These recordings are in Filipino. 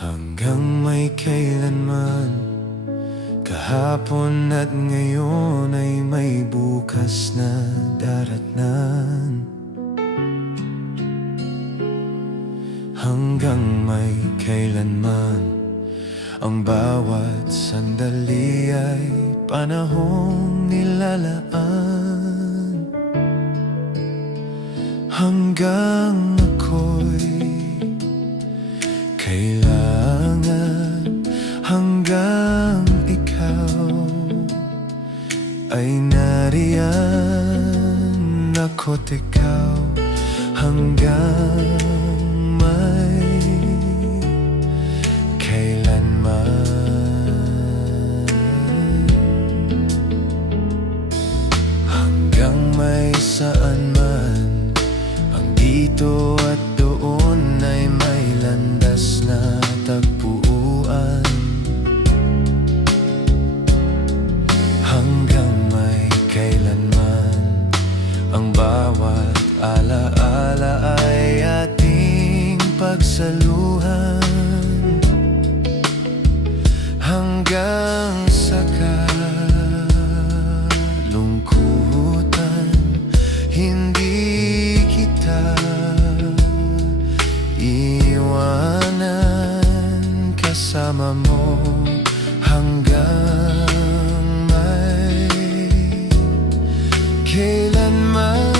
Hanggang may kailanman, kahapon at ngayon ay may bukas na daratnan. Hanggang may kailanman, ang bawat sandali ay panahong nilalaan. Hanggang ako'y kailangan, hanggang ikaw ay nariyan, ako't ikaw, hanggang may kailanman. Hanggang may saan man, ang dito at doon ay may landas na tagpuan. Hanggang may kailanman, ang bawat alaala ay ating pagsaluhan. Hanggang sa kalungkutan, hindi kita iwanan, kasama mo hanggang may kailanman.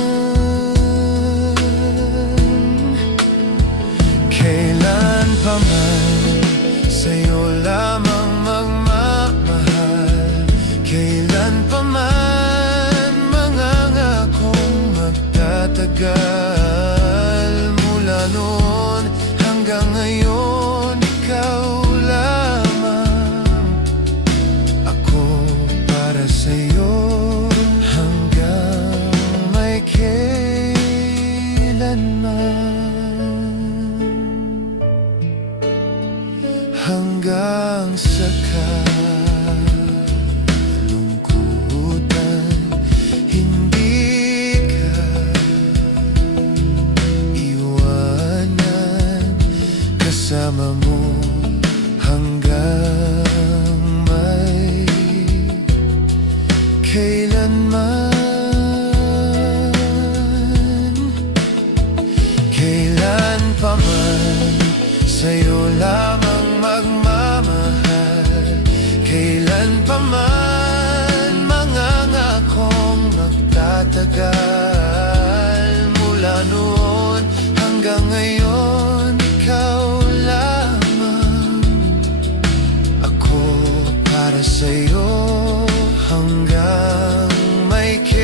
Kailan pa man, sa'yo lamang magmamahal. Kailan pa man, mangangakong magtatagal. Mula noon hanggang ngayon, ikaw lamang. Ako para sa'yo, hanggang may kailanman. Hanggang sa kalungkutan, hindi ka iwanan, kasama mo hanggang may kailanman. Kailan pa man, sa'yo lamang magmamahal. Kailan pa man, mangangakong magtatagal. Mula noon hanggang ngayon, ikaw lamang. Ako para sa'yo, hanggang may kailan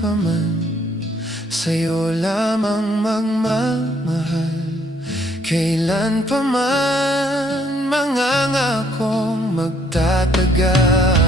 pa man, sa'yo lamang magmamahal. Kailan pa man, mangangakong magtatagal.